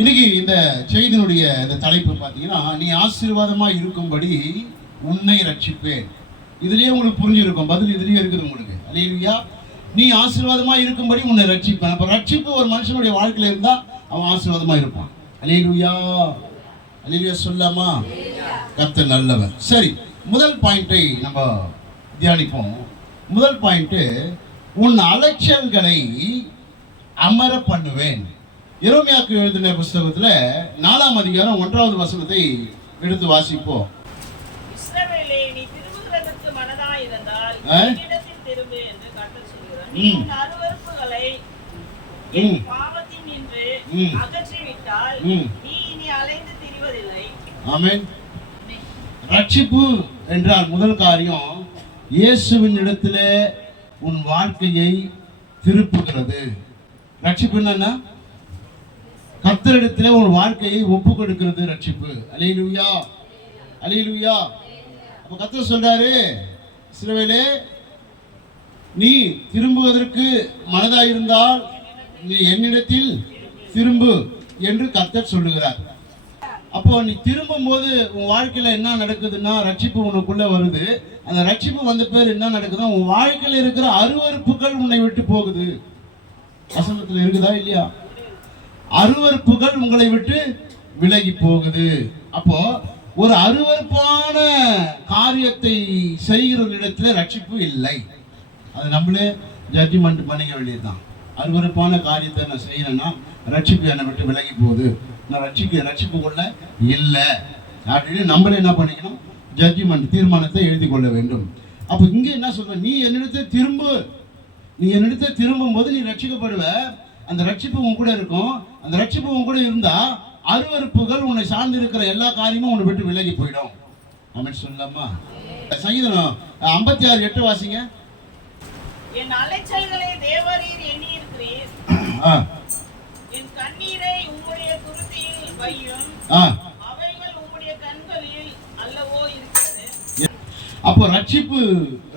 இன்னைக்கு இந்த செய்தியினுடைய இந்த தலைப்பு பார்த்தீங்கன்னா, நீ ஆசீர்வாதமா இருக்கும்படி உன்னை ரட்சிப்பேன். இதுலயே உங்களுக்கு புரிஞ்சிருக்கும், பதில் இதுலயே இருக்குது உங்களுக்கு. அல்லேலூயா. நீ ஆசீர்வாதமா இருக்கும்படி உன்னை ரட்சிப்பேன். அப்ப ரட்சிப்பு ஒரு மனுஷனுடைய வாழ்க்கையில இருந்தா அவன் ஆசீர்வாதமா இருப்பான். அல்லேலூயா. அல்லேலூயா சொல்லாமா? கர்த்தர் நல்லவர். சரி, முதல் பாயிண்டை நம்ம தியானிப்போம். முதல் பாயிண்ட், உன் அலைச்சல்களை அமர பண்ணுவேன். எரேமியாவுக்கு எழுதின புத்தகத்துல 4ஆம் அதிகாரம் 1வது வசனத்தை எடுத்து வாசிப்போம். இஸ்ரவேலே, நீ திரும்புகிறதற்கு மனதாய் இருந்தால் என்னிடத்தில் திரும்பு என்று கர்த்தர் சொல்கிறார். நீ உன் அருவருப்புகளை என் பாவத்தின் நின்று அகற்றிவிட்டால் நீ இனி அலைந்து திரிவதில்லை. ஆமென். ரட்சிப்பு என்றால் முதல் காரியம் இயேசுவின் இடத்திலே உன் வாழ்க்கையை திருப்புகிறது. ரட்சிப்பு என்னன்னா, கர்த்தரிடத்திலே உன் வாழ்க்கையை ஒப்பு கொடுக்கிறது ரட்சிப்பு. அல்லேலூயா, அல்லேலூயா. அப்ப கர்த்தர் சொல்றாரு, இஸ்ரவேலே, நீ திரும்புவதற்கு மனதாயிருந்தால் நீ என்னிடத்தில் திரும்பு என்று கர்த்தர் சொல்லுகிறார். அப்போ நீ திரும்பும் போது உன் வாழ்க்கையில என்ன நடக்குதுன்னா, ரட்சிப்பு உனக்குள்ள வருது. அந்த ரட்சிப்பு வந்த பேர் என்ன நடக்குதுன்னா, உன் வாழ்க்கையில இருக்கிற அருவருப்புகள் உன்னை விட்டு போகுது. வசனத்துல இருக்குதா இல்லையா? அருவருப்புகள் உங்களை விட்டு விலகி போகுது. அப்போ ஒரு அருவருப்பான காரியத்தை செய்கிற இடத்துல ரட்சிப்பு இல்லை. அது நம்மளே ஜட்ஜ்மெண்ட் பண்ணிக்க வேண்டியதுதான். அருவருப்பான காரியத்தை நான் செய்யணும்னா ரட்சிப்பு என்னை விட்டு விலகி போகுது, நான் ரட்சிப்பு கொள்ள இல்லை அப்படின்னு நம்மளே என்ன பண்ணிக்கணும், ஜட்ஜ்மெண்ட் தீர்மானத்தை எழுதி கொள்ள வேண்டும். அப்போ இங்கே என்ன சொல்ற, நீ என்னிடத்தை திரும்பு. நீ என்னிடத்தை திரும்பும் போது நீ ரட்சிக்கப்படுவ. அந்த ரட்சிப்பு உன் கூட இருக்கும். அந்த ரட்சிப்பு உன் கூட இருந்தா அருவருப்புகள் உன்னை சார்ந்து இருக்கிற எல்லா காரியமும் உன்னை விட்டு விலகி போயிடும். அப்படின்னு சொல்லலாமா? சங்கீதம் 56:8 வாசிங்க. என் அலைச்சல்களை தேவரீர் எண்ணி இருக்கிறீர், என் கண்ணீரை உம்முடைய துருத்தியில் வையும், அவைகள் உம்முடைய கண்களில் அல்லவோ இருக்கிறது. அப்போ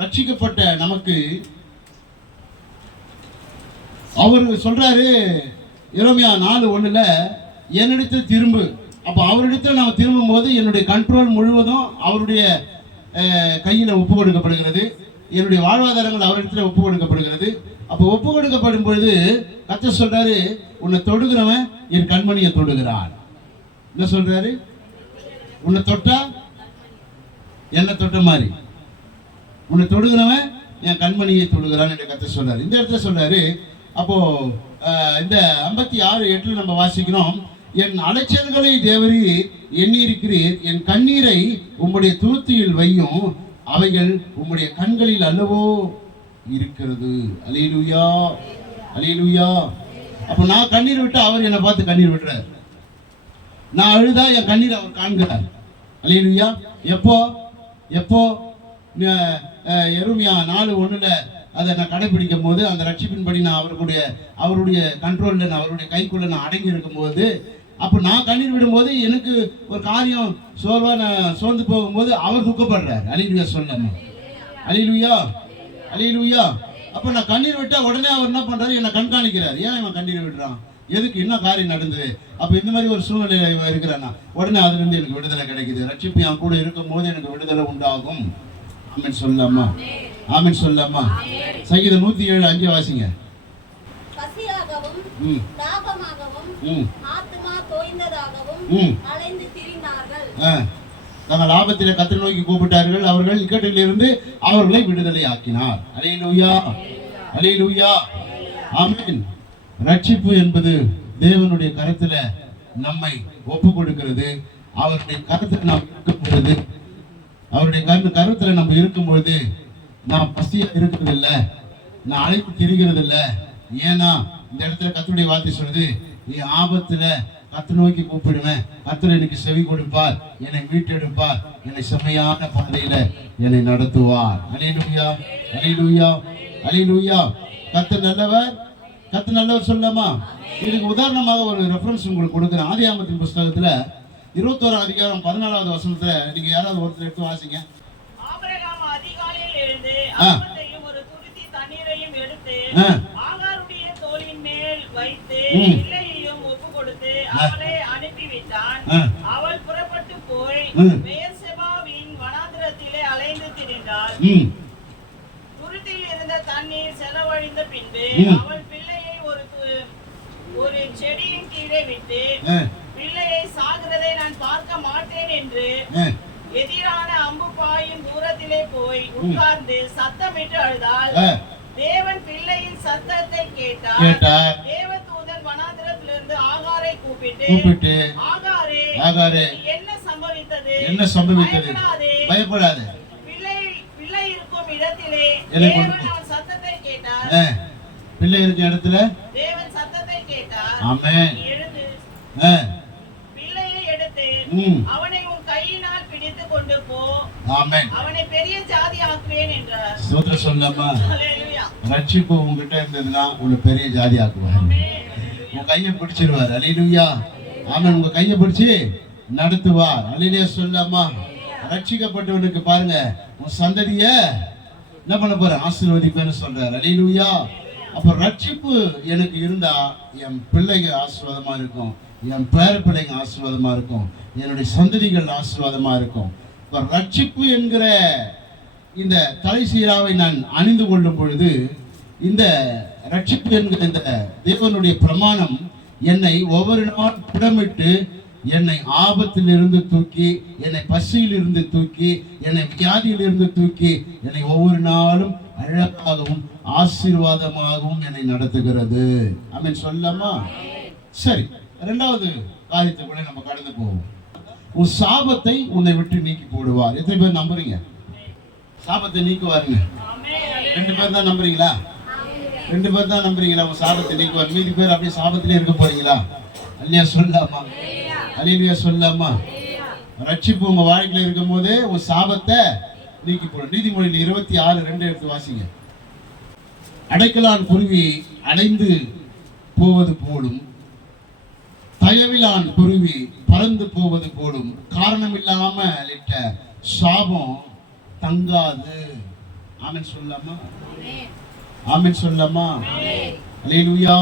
ரட்சிக்கப்பட்ட நமக்கு அவர் சொல்றாரு எரேமியா 4:1 என்னிடத்தில் திரும்பு. அப்போ அவரிடத்தில் நம்ம திரும்பும் போது என்னுடைய கண்ட்ரோல் முழுவதும் அவருடைய கையில் ஒப்பு கொடுக்கப்படுகிறது. என்னுடைய வாழ்வாதாரங்கள் அவரிடத்தில் ஒப்பு கொடுக்கப்படுகிறது. அப்போ ஒப்பு கொடுக்கப்படும் பொழுது கர்த்தர் சொல்றாரு, உன்னை தொடுகிறவன் என் கண்மணியை தொடுகிறான். என்ன சொல்றாரு? உன்னை தொட்டா என்ன தொட்ட மாதிரி, உன்னை தொடுகிறவன் என் கண்மணியை தொடுகிறான் என்று கர்த்தர் சொல்றாரு. இந்த இடத்துல சொல்றாரு. அப்போ இந்த 56:8 நம்ம வாசிக்கிறோம், என் அலைச்சல்களை தேவரீர் எண்ணி இருக்கிறீர், என் கண்ணீரை உம்முடைய துருத்தியில் வையும், அவைகள் உம்முடைய கண்களில் அல்லவோ இருக்கிறது. அல்லேலூயா, அல்லேலூயா. அப்போ நான் கண்ணீர் விட்டு அவர் என்னை பார்த்து கண்ணீர் விடுறார். நான் அழுதா என் கண்ணீர் அவர் காண்கிறார். அல்லேலூயா. எப்போ எரேமியா 4:1 அதை நான் கடைபிடிக்கும் போது, அந்த ரட்சிப்பின்படி நான் அவருடைய கண்ட்ரோலில், நான் அவருடைய கைக்குள்ள நான் அடங்கி இருக்கும்போது, அப்போ நான் கண்ணீர் விடும்போது எனக்கு ஒரு காரியம் நான் சோர்ந்து போகும்போது அவர் துக்கப்படுறார். அல்லேலூயா சொல்லாம? அல்லேலூயா, அல்லேலூயா. அப்போ நான் கண்ணீர் விட்டா உடனே அவர் என்ன பண்றாரு, என்னை கண்காணிக்கிறார். ஏன் இவன் கண்ணீர் விடுறான், எதுக்கு, என்ன காரியம் நடந்தது? அப்போ இந்த மாதிரி ஒரு சூழ்நிலையில் இருக்கிறான்னா உடனே அதுலேருந்து எனக்கு விடுதலை கிடைக்குது. ரட்சிப்பு என் கூட இருக்கும் போது எனக்கு விடுதலை உண்டாகும். ஆமென் சொல்லாமா? ஆமென் சொல்லாமா? சங்கீதம் 107:5 வாசிங்க. பசியாகவும் தாகமாகவும் ஆத்துமா தோய்ந்ததாகவும் அலைந்து திரிந்தார்கள். தங்கள் லாபத்திலே கர்த்தரை நோக்கி கூப்பிட்டார்கள், அவர்கள் இக்கட்டிலிருந்து அவர்களை விடுதலை ஆக்கினார். அல்லேலூயா, அல்லேலூயா, ஆமென். ரட்சிப்பு என்பது தேவனுடைய கரத்துல நம்மை ஒப்பு கொடுக்கிறது. அவருடைய கரத்தில் நாம் இருக்கும் பொழுது, அவருடைய கருத்துல நம்ம இருக்கும் பொழுது நான் பசியா இருக்கிறது இல்லை, நான் அழைத்து திரிகிறது இல்லை. ஏன்னா இந்த இடத்துல கர்த்தருடைய வார்த்தை சொல்லுது, நீ ஆபத்துல கர்த்தரை நோக்கி கூப்பிடுவேன், கர்த்தர் எனக்கு செவி கொடுப்பார், என்னை மீட்டெடுப்பார், என்னை செம்மையான பாதையில என்னை நடத்துவார். அல்லேலூயா, அல்லேலூயா, அல்லேலூயா. கர்த்தர் நல்லவர், கர்த்தர் நல்லவர் சொல்லலாமா? இதுக்கு உதாரணமாக ஒரு ரெஃபரன்ஸ் உங்களுக்கு கொடுக்குறேன். ஆதியாகமத்தின் புஸ்தகத்துல 21ஆம் அதிகாரம் 14வது வசனத்துல நீங்க யாராவது ஒருத்தர் எடுத்து வாசிங்க. ஆபிரகாம் அதிகாலையில் எழுந்து அப்பத்தையும் ஒரு துருத்தி தண்ணீரையும் எடுத்து ஆகாருடைய தோளின் மேல் வைத்து பிள்ளையையும் ஒப்பு கொடுத்து அவளை அனுப்பிவிட்டான். ஆ. அவள் புறப்பட்டு போய் ம். பெயர்செபாவின் வனாந்திரத்திலே அலைந்து திரிந்தாள். ம். துருத்தியில் இருந்த தண்ணீர் செலவழிந்த பின்பு ம். அவள் பிள்ளையை ஒரு செடியின் கீழே விட்டு, ஆ. பிள்ளையை சாகிறதை நான் பார்க்க மாட்டேன் என்று ஆ. எதிரான அம்பு பாயும் தூரத்திலே போய் உட்கார்ந்து சத்தமிட்டு அழுதாள். ஆ. தேவன் பிள்ளையின் சத்தத்தை கேட்டார். கேட்டார். தேவதூதன் வனாந்திரத்திலிருந்து ஆகாரை கூப்பிட்டு, கூப்பிட்டு, ஆகாரே, ஆகாரே, என்ன சம்பவித்தது? என்ன சம்பவித்தது? பயப்படாதே. பயப்படாதே. பிள்ளை இருக்கும் இடத்திலே என்னை தேவன் கொண்டு அவன் சத்தத்தை கேட்டார். ஆ. பிள்ளை இருக்க இடத்துல தேவன் சத்தத்தை கேட்டார். ஆமென். நீ எழுந்து ஆ. பிள்ளையை எடுத்து ம். அவனை உன் கையினால் பிடித்துக் கொண்டு போ, ஆமென். அவனை பெரிய ஜாதி ஆக்குவேன் என்றார். ஸ்தோத்திரம் சொல்லலாமா? ஹல்லேலூயா. ரட்சிப்பு உங்ககிட்ட இருந்ததுன்னா உங்களை பெரிய ஜாதி ஆக்குவார். உங்க கையை பிடிச்சிருவார். அல்லேலூயா. ஆமென். உங்க கையை பிடிச்சி நடத்துவார். அல்லேலூயா சொல்லலாமா? ரட்சிக்கப்பட்டவனுக்கு பாருங்க, உன் சந்ததிய என்ன பண்ண போற? ஆசீர்வதிப்பேன்னு சொல்றார். அல்லேலூயா. அப்ப ரட்சிப்பு எனக்கு இருந்தா என் பிள்ளைங்க ஆசீர்வாதமா இருக்கும், என் பேர பிள்ளைங்க ஆசீர்வாதமா இருக்கும், என்னுடைய சந்ததிகள் ஆசீர்வாதமா இருக்கும். இப்ப ரட்சிப்பு என்கிற இந்த தலை சீராவை நான் அணிந்து கொள்ளும் பொழுது, இந்த ரட்சிப்பு என்கிற இந்த தேவனுடைய பிரமாணம் என்னை ஒவ்வொரு நாள் புடமிட்டு, என்னை ஆபத்தில் இருந்து தூக்கி, என்னை பசியில் இருந்து தூக்கி, என்னை வியாதியில் இருந்து தூக்கி, என்னை ஒவ்வொரு நாளும் அழகாகவும் ஆசீர்வாதமாகவும் என்னை நடத்துகிறது. ஆமென் சொல்லலாமா? சரி, இரண்டாவது காரியத்துக்குள்ள நம்ம கடந்து போவோம். உன் சாபத்தை உன்னை விட்டு நீக்கி போடுவார். எத்தனை பேர் நம்புறீங்க? சாபத்தை நீக்குவாருங்க. ஆமென். 2 பேர் தான் நம்புறீங்களா? 2 பேர் தான் நம்புறீங்களா? உன் சாபத்தை நீக்குவார். மீதி பேர் அப்படியே சாபத்திலே இருக்க போறீங்களா? அல்லேலூயா சொல்லலாமா? அல்லேலூயா சொல்லலாமா? ரட்சிப்பு உங்க வாழ்க்கையில இருக்கும் போதே உன் சாபத்தை நீக்கி போடும். நீதிமொழியில் 26:2 எடுத்து வாசிங்க. அடைக்கலான் குருவி அடைந்து போவது போலும், தயவிலான் குருவி பறந்து போவது போலும், காரணம் இல்லாம இட்ட சாபம் தங்காது. ஆமென் சொல்லலாமா? ஆமென் சொல்லலாமா? அல்லேலூயா.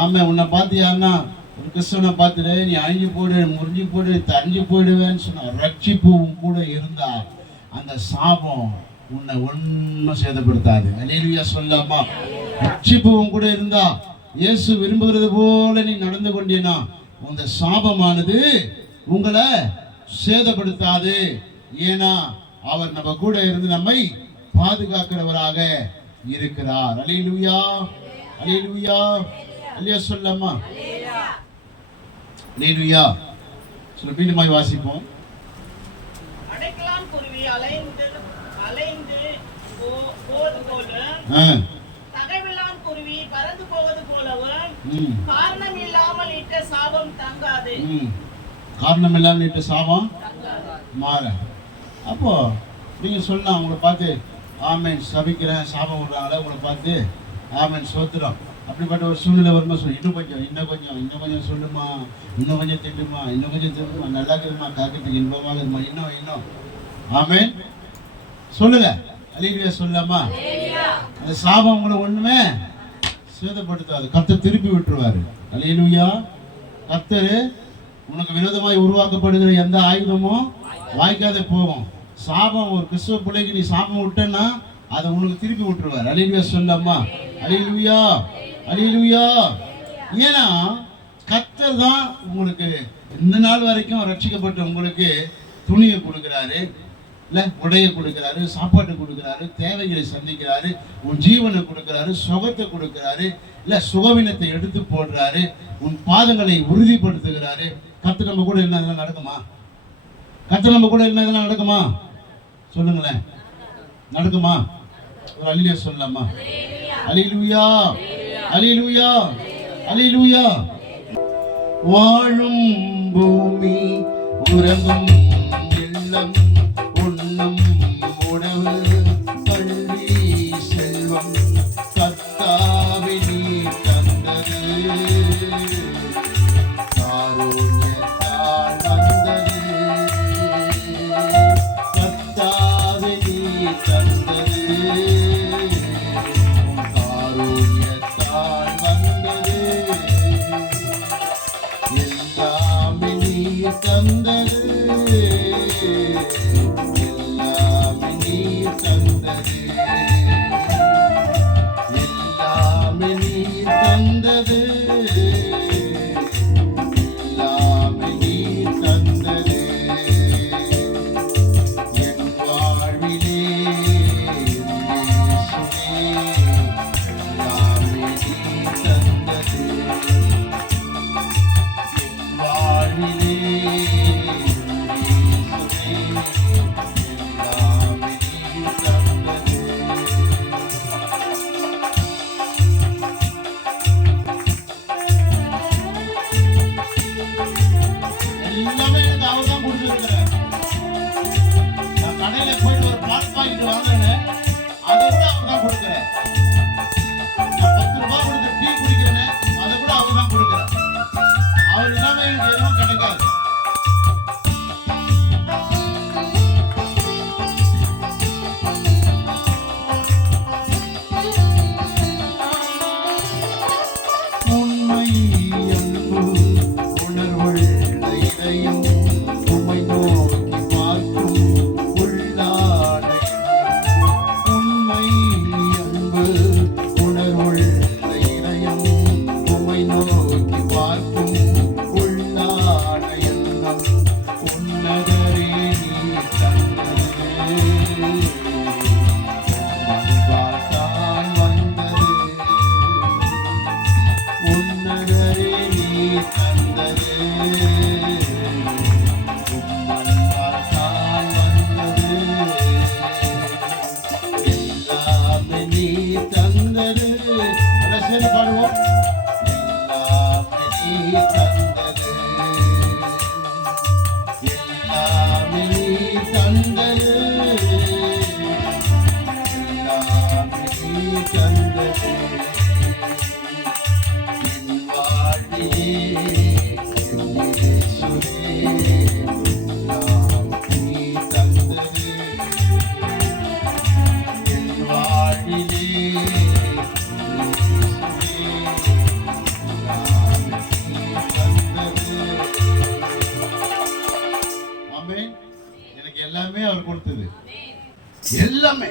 ஆமென். உன்னை பார்த்து யாருன்னா ஒரு கிறிஸ்தவனை பார்த்துட்டு நீ அழிஞ்சு போயிடு, முறிஞ்சு போயிடு, தரிஞ்சு போயிடுவேன்னு சொன்ன, ரட்சிப்பு உன் கூட இருந்தா அந்த சாபம் உன்னை ஒன்றும் சேதப்படுத்தாது. அல்லேலூயா சொல்லலாமா? ரட்சிப்பு உன் கூட இருந்தா, இயேசு விரும்புகிறது போல நீ நடந்து கொண்டீனா, அந்த சாபமானது உங்களை சேதப்படுத்தாது. ஏன்னா அவர் நம்ம கூட இருந்து நம்மை பாதுகாக்கிறவராக இருக்கிறார். அல்லேலூயா. அல்லேலூயா. அல்லேலூயா சொல்லலாமா? அல்லேலூயா. சொல்ல மீண்டுமாய் வாசிப்போம். அடைக்கலான் குருவி அலைந்து போவது போலும், தகவிலான் குருவி பறந்து போவது போலவும், காரணம் இல்லாமல் இட்ட சாபம் தங்காது. காரணம் இல்லாமல் இட்ட சாபம் மாற. அப்போ நீங்க சொல்லலாம், உங்களை பார்த்து ஆமென் சபிக்கிறேன், சாபம் விடுறாங்களே, உங்களை பார்த்து ஆமென் சோத்துறோம். அப்படிப்பட்ட ஒரு சூழ்நிலை வருமா? சொல்லி இன்னும் கொஞ்சம் சொல்லுமா, இன்னும் கொஞ்சம் திட்டுமா, இன்னும் கொஞ்சம் திட்டுமா, நல்லா இருக்குதுமா, காக்கிறதுக்கு இன்பமாக இருக்குமா, இன்னும் ஆமென் சொல்லுங்க. அல்லேலூயா சொல்லலாமா? அந்த சாபம் உங்களை ஒண்ணுமே சேதப்படுத்தாது. கர்த்தர் திருப்பி விட்டுருவாரு. அல்லேலூயா. கர்த்தர் உனக்கு விரோதமாய் உருவாக்கப்படுகிற எந்த ஆயுதமும் வாய்க்காத போகும். சாபம் ஒரு கிறிஸ்துவ பிள்ளைக்கு நீ சாபம் விட்டேன்னா அதை உனக்கு திருப்பி விட்டுருவார். அல்லேலூயா சொல்லலாமா? அல்லேலூயா. அல்லேலூயா. ஏன்னா கர்த்தர் தான் உங்களுக்கு இந்த நாள் வரைக்கும் ரட்சிக்கப்பட்ட உங்களுக்கு துணியை கொடுக்குறாரு, இல்லை உடையை கொடுக்குறாரு, சாப்பாட்டு கொடுக்குறாரு, தேவைகளை சந்திக்கிறாரு, உன் ஜீவனை கொடுக்குறாரு, சுகத்தை கொடுக்குறாரு, இல்லை சுகவீனத்தை எடுத்து போடுறாரு, உன் பாதங்களை உறுதிப்படுத்துகிறாரு. கர்த்தர் நம்ம கூட என்ன இதெல்லாம் நடக்குமா? கர்த்தர் நம்ம கூட என்ன இதெல்லாம் நடக்குமா? சொல்லுங்களேன், நடக்குமா? ஒரு அல்லேலூயா சொல்லலாமா? அல்லேலூயா. அல்லேலூயா. அல்லேலூயா. வாழும் பூமி உறங்கும் இல்லம் உண்ணும் உணவு கல்வி செல்வம் கர்த்தாவே நீர் தந்தது, காருண்யத்தால் வந்தது, கர்த்தாவே நீர் தந்தது, காருண்யத்தால் வந்தது. நீர் தந்தது, எல்லாமே நீர் தந்தது, எல்லாமே நீர் தந்தது, எல்லாமே நீர் தந்தது. என் வாழ்விலே இயேசுவே, எல்லாமே நீர் தந்தது. என் வாழ்விலே இயேசுவே, எல்லாமே நீர் தந்தது. எல்லாமே எனக்கு அவர் தான் கொடுத்துருக்கிறார். நான் கடையில போயிட்டு ஒரு பால் பாக்கெட் வாங்கினேன், அதை கூட அவர் தான் கொடுக்கிறார். நான் 10 ரூபாய் கொடுத்து டீ குடிக்கிறேன், அதை கூட அவர் தான் கொடுக்கிறார். அவர் இல்லாம எனக்கு எதுவும் கிடைக்காது. உண்மை அன்பு உணர்வுள்ள இதயம், உம்மை நோக்கி பார்க்கும் உள்ளாடை. உண்மை அன்பு உணர்வுள்ள இதயம், உம்மை நோக்கி பார்க்கும் உள்ளாட எண்ணம். உன்னதரே நீர் தந்தது, அன்பால் தான் வந்தது. உன்னதரே நீர் தந்தது, அன்பால் தான் வந்தது. எல்லாமே நீர் தந்தது. எல்லாம் சேர்ந்து பாடுவோம். எல்லாமே நீர் தந்தது, எல்லாமே நீர் தந்தது, எல்லாமே நீர் தந்தது. என் வாழ்விலே இயேசுவே, எல்லாமே நீர் தந்தது. என் வாழ்விலே இயேசுவே, எல்லாமே நீர் தந்தது. ஆமென். எனக்கு எல்லாமே அவர் கொடுத்தது, எல்லாமே.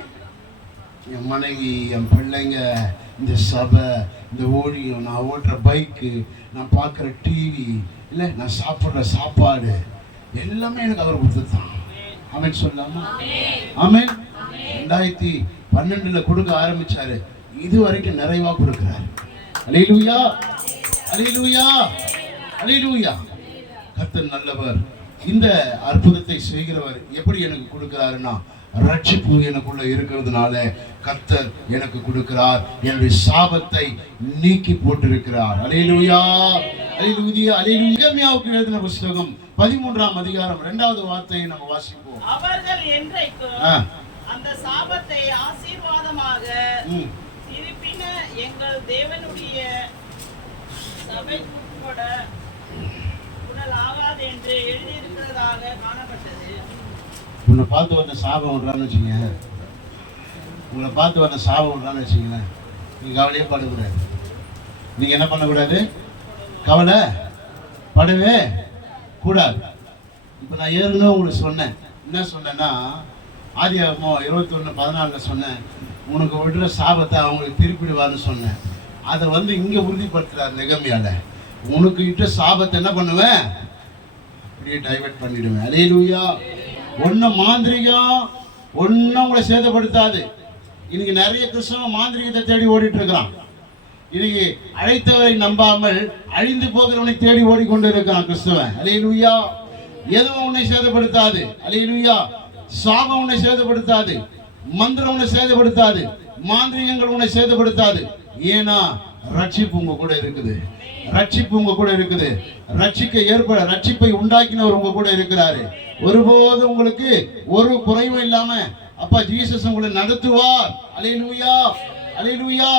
என் மனைவி, என் பிள்ளைங்க, இந்த சபை, இந்த ஓடியம், நான் ஓட்டுற பைக்கு, நான் பார்க்குற டிவி, இல்லை நான் சாப்பிட்ற சாப்பாடு, எல்லாமே எனக்கு அவர் கொடுத்தது தான். ஆமென் சொல்லாமா? ஆமென். 2012 கொடுக்க ஆரம்பிச்சாரு, இது வரைக்கும் நிறைவா கொடுக்கிறார். அல்லேலூயா, அல்லேலூயா, அல்லேலூயா. கர்த்தர் நல்லவர். இந்த அற்புதத்தை செய்கிறவர் எப்படி எனக்கு கொடுக்கிறாருன்னா, ரட்சிப்பு எனக்குள்ள இருக்கிறதுனால கர்த்தர் எனக்கு கொடுக்கிறார். என்னுடைய சாபத்தை நீக்கி போட்டிருக்கிறார். அல்லேலூயா, அல்லேலூயா, அல்லேலூயா. எரேமியாவுக்கு எழுதின புத்தகம் 13ஆம் அதிகாரம் 2வது வார்த்தையை நம்ம வாசிப்போம். அவர்கள் என்றைக்கும் அந்த சாபத்தை ஆசீர்வாதமாக திருப்பின எங்கள் தேவனுடைய சபை உடலாகாது என்று எழுதியிருக்கிறதாக காணப்பட்டது. உன்னை பார்த்து வந்த சாபம் விடுறான்னு வச்சுங்க, உங்களை பார்த்து வந்த சாபம் விடுறான்னு வச்சுங்களேன், நீங்கள் கவலையே படக்கூடாது. நீங்கள் என்ன பண்ணக்கூடாது? கவலை படவே கூடாது. இப்போ நான் ஏற்கனவே உங்களுக்கு சொன்னேன். என்ன சொன்னேன்னா, ஆதியாகமம் 21:14 சொன்னேன், உனக்கு விடுற சாபத்தை அவங்களுக்கு திருப்பிடுவான்னு சொன்னேன். அதை இங்கே உறுதிப்படுத்துகிறார் நெகமியால. உனக்கு இட்ட சாபத்தை என்ன பண்ணுவேன்? அப்படியே டைவர்ட் பண்ணிடுவேன். அல்லேலூயா. ஒன்றும் மாந்திரிகம் ஒன்றும் உங்களை சேதப்படுத்தாது. இன்னைக்கு நிறைய கிறிஸ்தவன் மாந்திரிகத்தை தேடி ஓடிட்டு இருக்கிறான். இன்னைக்கு அழைத்தவரை நம்பாமல் அழிந்து போகிறவனை தேடி ஓடிக்கொண்டு இருக்கிறான் கிறிஸ்தவன். அல்லேலூயா. எதுவும் உன்னை சேதப்படுத்தாது. அல்லேலூயா. சாபம் உன்னை சேதப்படுத்தாது, மந்திரம் உன்னை சேதப்படுத்தாது, மாந்திரிகங்கள் உன்னை சேதப்படுத்தாது. ஏன்னா ரட்சிப்பு உங்க கூட இருக்குது. ரட்சிப்பு உங்க கூட இருக்குது. ரட்சிப்பை உண்டாக்கினவர் உங்க கூட இருக்கிறாரு. ஒருபோதும் உங்களுக்கு ஒரு குறைவும் இல்லாம அப்பா ஜீசஸ் உங்களை நடத்துவார். அல்லேலூயா, அல்லேலூயா.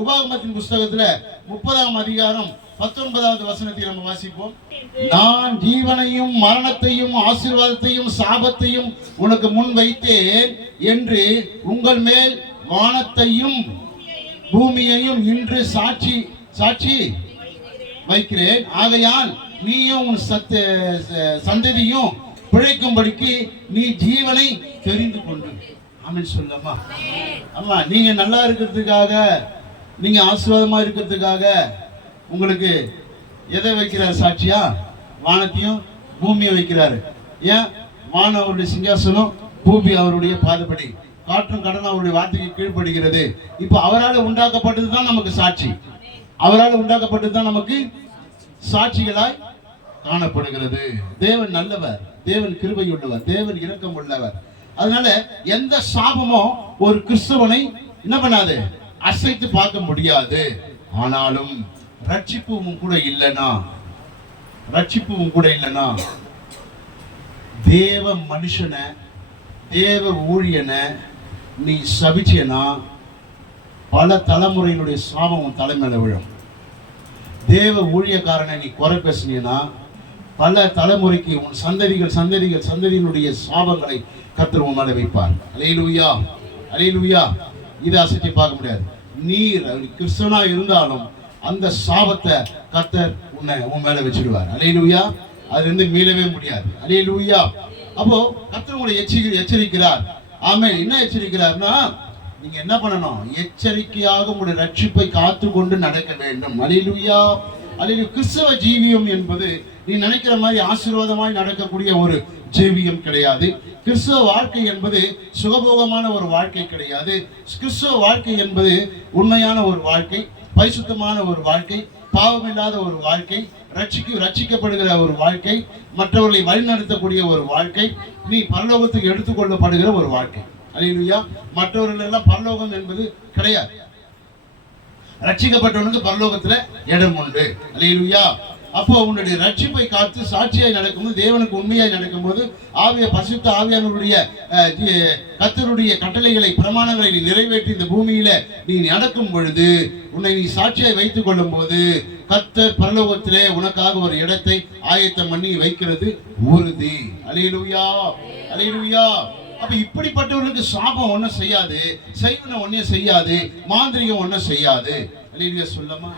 உபாகமத்தின் புஸ்தகத்துல 30ஆம் அதிகாரம் 19வது வசனத்தை நம்ம வாசிப்போம். நான் ஜீவனையும் மரணத்தையும் ஆசீர்வாதத்தையும் சாபத்தையும் உனக்கு முன் வைத்தேன் என்று உங்கள் மேல் வானத்தையும் பூமியையும் இன்று சாட்சி வைக்கிறேன். ஆகையால் நீயும் உன் சந்ததியும் பிழைக்கும்படிக்கு நீ ஜீவனை தெரிந்து கொண்டு. ஆமென் சொல்லம்மா. ஆமா, நீங்க நல்லா இருக்கிறதுக்காக, நீங்க ஆசீர்வாதமா இருக்கிறதுக்காக உங்களுக்கு எதை வைக்கிறார் சாட்சியா? வானத்தையும் பூமியை வைக்கிறாரு. ஏன்? வானம் அவருடைய சிங்காசனம், பூமி அவருடைய பாதப்படி, காற்றும் கடலும் அவருடைய வார்த்தைக்கு கீழ்ப்படுகிறது. இப்போ அவரால் உண்டாக்கப்பட்டது தான் நமக்கு சாட்சி. அவரால் உண்டாக்கப்பட்டது தான் நமக்கு சாட்சிகளாய் காணப்படுகிறது. தேவன் நல்லவர், தேவன் கிருபை உள்ளவர், தேவன் இரக்கம் உள்ளவர். அதனால எந்த சாபமும் ஒரு கிறிஸ்தவனை என்ன பண்ணாது, அசைத்து பார்க்க முடியாது. ஆனாலும் ரட்சிப்பும் கூட இல்லைன்னா, தேவ மனுஷனை, தேவ ஊழியனை நீ சபிச்சேனா பல தலைமுறையினுடைய சாபம் உன் தலைமையில விழும். தேவ ஊழியக்காரனை நீ குறை பேசினா பல தலைமுறைக்கு உன் சந்ததியினுடைய சாபங்களை கர்த்தர் உன் மேல வைப்பார். அல்லேலூயா, அல்லேலூயா. இதை அசைச்சு பார்க்க முடியாது. நீர் கிறிஸ்தவனா இருந்தாலும் அந்த சாபத்தை கர்த்தர் உன் மேல வச்சிடுவார். அல்லேலூயா. அதுல இருந்து மீளவே முடியாது. அல்லேலூயா. அப்போ கர்த்தர் உங்களை எச்சரிக்கிறார். ஆமென். என்ன எச்சரிக்கிறார்னா, நீங்க என்ன பண்ணணும்? எச்சரிக்கையாக உங்களுடைய ரட்சிப்பை காத்து கொண்டு நடக்க வேண்டும். அல்லேலூயா, அல்லேலூயா. கிறிஸ்தவ ஜீவியம் என்பது நீ நினைக்கிற மாதிரி ஆசீர்வாதமாய் நடக்கக்கூடிய ஒரு ஜீவியம் கிடையாது. கிறிஸ்தவ வாழ்க்கை என்பது சுகபோகமான ஒரு வாழ்க்கை கிடையாது. கிறிஸ்தவ வாழ்க்கை என்பது உண்மையான ஒரு வாழ்க்கை, பரிசுத்தமான ஒரு வாழ்க்கை, பாவமில்லாத ஒரு வாழ்க்கை, ரட்சிக்கப்படுகிற ஒரு வாழ்க்கை, மற்றவர்களை வழிநடத்தக்கூடிய ஒரு வாழ்க்கை, நீ பரலோகத்துக்கு எடுத்துக்கொள்ளப்படுகிற ஒரு வாழ்க்கை. அல்லேலூயா. மற்றவர்கள் எல்லாம் பரலோகம் என்பது கிடையாது. ரட்சிக்கப்பட்டவனுக்கு பரலோகத்துல இடம் உண்டு. அல்லேலூயா. அப்போ உன்னுடைய ரட்சிப்பை காத்து சாட்சியாய் நடக்கும்போது, தேவனுக்கு உண்மையாய் நடக்கும்போது, பரிசுத்த ஆவியானவருடைய கர்த்தருடைய கட்டளைகளை, பிரமாணங்களை நீ நிறைவேற்றி இந்த பூமியில நீ நடக்கும் பொழுது, உன்னை நீ சாட்சியாய் வைத்துக் கொள்ளும் போது, கர்த்தர் பரலோகத்திலே உனக்காக ஒரு இடத்தை ஆயத்தம் பண்ணி வைக்கிறது உறுதி. அல்லேலூயா, அல்லேலூயா. அப்ப இப்படிப்பட்டவர்களுக்கு சாபம் ஒன்னும் செய்யாது, செய்வன ஒன்னே செய்யாது, மாந்திரிகம் ஒன்னும் செய்யாது. அல்லேலூயா சொல்லமா.